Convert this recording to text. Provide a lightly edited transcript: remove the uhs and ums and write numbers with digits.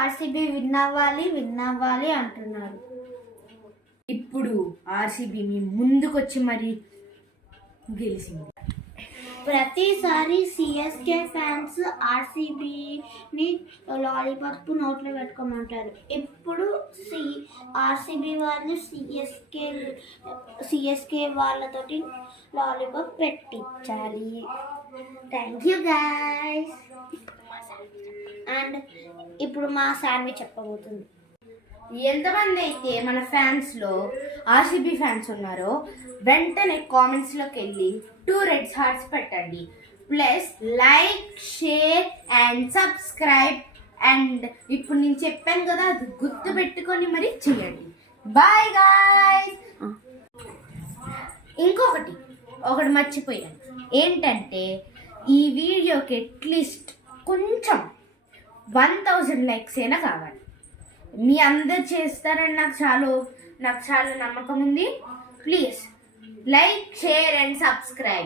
RCB win అవ్వాలి అంటున్నారు. ఇప్పుడు ఆర్సీబీ మీ ముందుకొచ్చి మరి గెలిచింది. ప్రతిసారి సిఎస్కే ఫ్యాన్స్ ఆర్సీబీని లాలీపాప్ నోట్లో పెట్టుకోమంటారు. ఇప్పుడు ఆర్సీబీ వాళ్ళు సిఎస్కే వాళ్ళతోటి లాలీపాప్ పెట్టించాలి. Thank you guys. అండ్ ఇప్పుడు మా శాండ్విచ్ చెప్పబోతుంది. ఎంతమంది అయితే మన ఫ్యాన్స్లో ఆర్సీబీ ఫ్యాన్స్ ఉన్నారో వెంటనే కామెంట్స్లోకి వెళ్ళి 2 రెడ్ హార్ట్స్ పెట్టండి. Plus like, share and subscribe. And ఇప్పుడు నేను చెప్పాను కదా, అది గుర్తు పెట్టుకొని మరి చేయండి. Bye guys. ఒకటి మర్చిపోయాను ఏంటంటే, ఈ వీడియోకి అట్లీస్ట్ కొంచెం 1000 లైక్స్ అయినా కావాలి. మీ అందరు చేస్తారని నాకు చాలా నమ్మకం ఉంది. Please like, share and subscribe.